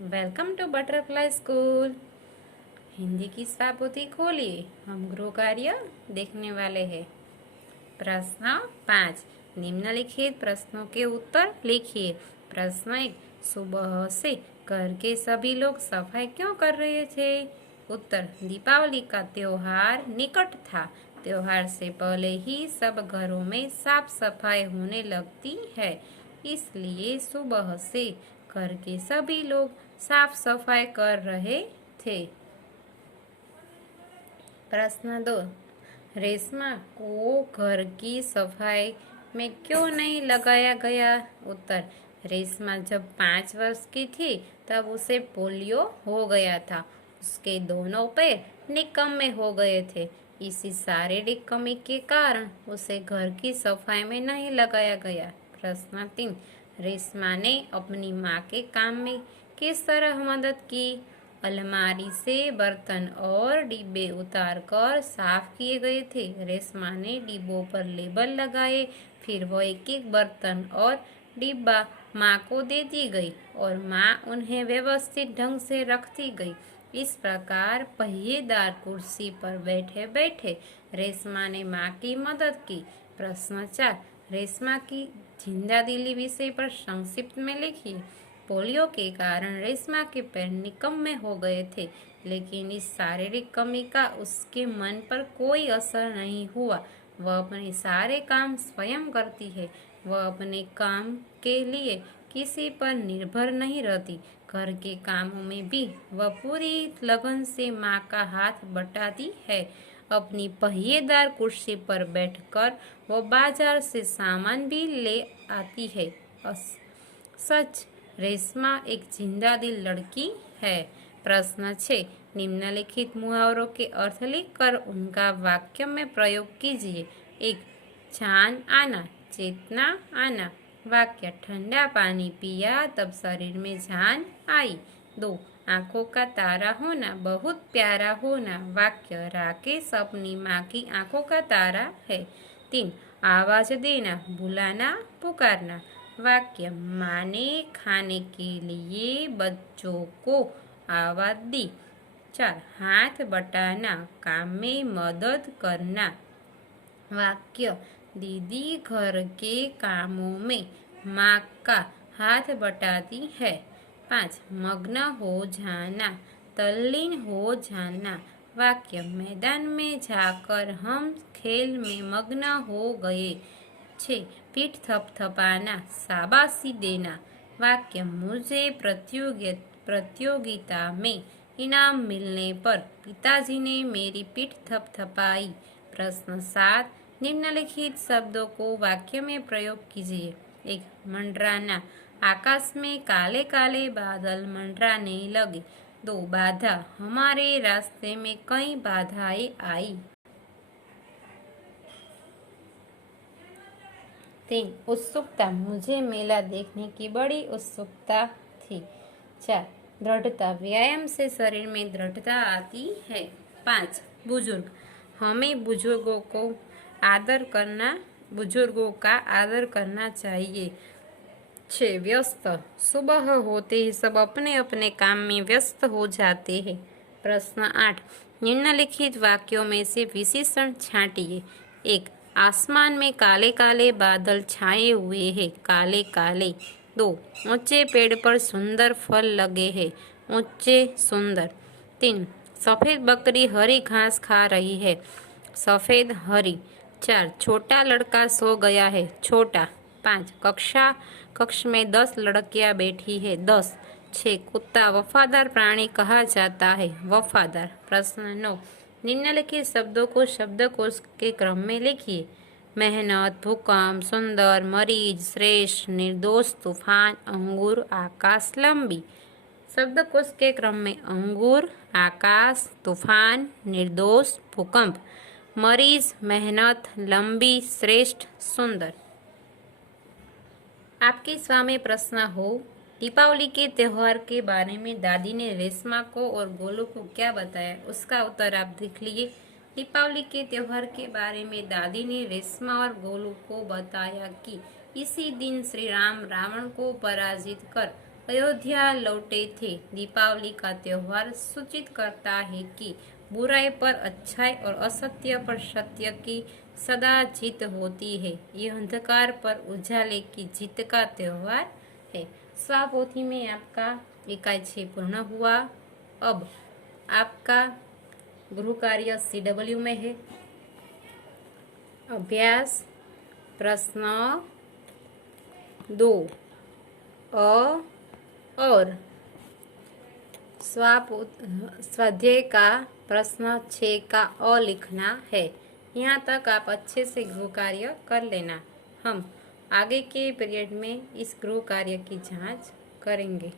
Welcome to butterfly school. Hindi की स्वापोथी खोलिए। हम गृह कार्य देखने वाले हैं। प्रश्न 5। निम्नलिखित प्रश्नों के उत्तर लिखिए। प्रश्न 1। सुबह से घर के सभी लोग सफाई क्यों कर रहे थे? उत्तर, दीपावली का त्योहार निकट था। त्योहार से पहले ही सब घरों में साफ सफाई होने लगती है, इसलिए सुबह से घर के सभी लोग साफ सफाई कर रहे थे। प्रश्न 2। रेशमा को घर की सफाई में क्यों नहीं लगाया गया? उत्तर, रेशमा जब 5 वर्ष की थी तब उसे पोलियो हो गया था। उसके दोनों पैर निकम्मे हो गए थे। इसी शारीरिक कमी के कारण उसे घर की सफाई में नहीं लगाया गया। प्रश्न 3। रेशमा ने अपनी माँ के काम में किस तरह मदद की? अलमारी से बर्तन और डिब्बे उतारकर साफ किए गए थे। रेशमा ने डिब्बों पर लेबल लगाए, फिर वो एक एक बर्तन और डिब्बा माँ को देती गई और माँ उन्हें व्यवस्थित ढंग से रखती गई। इस प्रकार पहिएदार कुर्सी पर बैठे बैठे रेशमा ने माँ की मदद की। प्रश्न 4। रेशमा की जिंदादिली विषय पर संक्षिप्त में लिखिए। पोलियो के कारण रेशमा के पैर निकम्मे हो गए थे, लेकिन इस शारीरिक कमी का उसके मन पर कोई असर नहीं हुआ। वह अपने सारे काम स्वयं करती है। वह अपने काम के लिए किसी पर निर्भर नहीं रहती। घर के कामों में भी वह पूरी लगन से माँ का हाथ बटाती है। अपनी पहिएदार कुर्सी पर बैठकर वह बाजार से सामान भी ले आती है। सच, रेशमा एक जिंदादिल लड़की है। प्रश्न 6। निम्नलिखित मुहावरों के अर्थ लिखकर उनका वाक्य में प्रयोग कीजिए। 1। जान आना, चेतना आना। वाक्य, ठंडा पानी पिया तब शरीर में जान आई। 2। आंखों का तारा होना, बहुत प्यारा होना। वाक्य, राकेश अपनी माँ की आंखों का तारा है। 3। आवाज देना, बुलाना, पुकारना। वाक्य, माँ ने खाने के लिए बच्चों को आवाज दी। 4। हाथ बटाना, काम में मदद करना। वाक्य, दीदी घर के कामों में माँ का हाथ बटाती है। 5। मग्न हो जाना, तल्लीन हो जाना। वाक्य, मैदान में जाकर हम खेल में मग्न हो गए। 6। पीठ थपथपाना, शाबाशी देना। वाक्य, मुझे प्रतियोगिता में इनाम मिलने पर पिताजी ने मेरी पीठ थपथपाई। प्रश्न 7। निम्नलिखित शब्दों को वाक्य में प्रयोग कीजिए। 1। मंडराना, आकाश में काले काले बादल मंडराने लगे। 2। बाधा, हमारे रास्ते में कई बाधाएं आई। 3। उत्सुकता, मुझे मेला देखने की बड़ी उत्सुकता थी। 4। दृढ़ता, व्यायाम से शरीर में दृढ़ता आती है। 5। बुजुर्ग, हमें बुजुर्गों का आदर करना चाहिए। 6। व्यस्त, सुबह होते ही सब अपने अपने काम में व्यस्त हो जाते हैं। प्रश्न 8। निम्नलिखित वाक्यों में से विशेषण छांटिए। 1। आसमान में काले काले बादल छाए हुए हैं, काले काले। 2। ऊंचे पेड़ पर सुंदर फल लगे हैं, ऊंचे सुंदर। 3। सफेद बकरी हरी घास खा रही है, सफेद हरी। 4। छोटा लड़का सो गया है, छोटा। 5। कक्ष में 10 लड़कियां बैठी है, 10। 6। कुत्ता वफादार प्राणी कहा जाता है, वफादार। प्रश्न 9। निम्नलिखित शब्दों को शब्दकोश के क्रम में लिखिए। मेहनत, भूकंप, सुंदर, मरीज, श्रेष्ठ, निर्दोष, तूफान, अंगूर, आकाश, लंबी। शब्दकोश के क्रम में अंगूर, आकाश, तूफान, निर्दोष, भूकंप, मरीज, मेहनत, लंबी, श्रेष्ठ, सुंदर। आपके सामने प्रश्न हो, दीपावली के त्योहार के बारे में दादी ने रेशमा को और गोलू को क्या बताया? उसका उत्तर आप लिख लिए। दीपावली के त्योहार के बारे में दादी ने रेशमा और गोलू को बताया कि इसी दिन श्री राम रावण को पराजित कर अयोध्या लौटे थे। दीपावली का त्योहार सूचित करता है कि बुराई पर अच्छाई और असत्य पर सत्य की सदा जीत होती है। यह अंधकार पर उजाले की जीत का त्योहार है। स्वापोथी में आपका इकाई 6 पूर्ण हुआ। अब आपका गृह कार्य CW में है। अभ्यास प्रश्न 2 अ और स्वाध्याय का प्रश्न 6 का अ लिखना है। यहाँ तक आप अच्छे से गृह कार्य कर लेना। हम आगे के पीरियड में इस गृह कार्य की जांच करेंगे।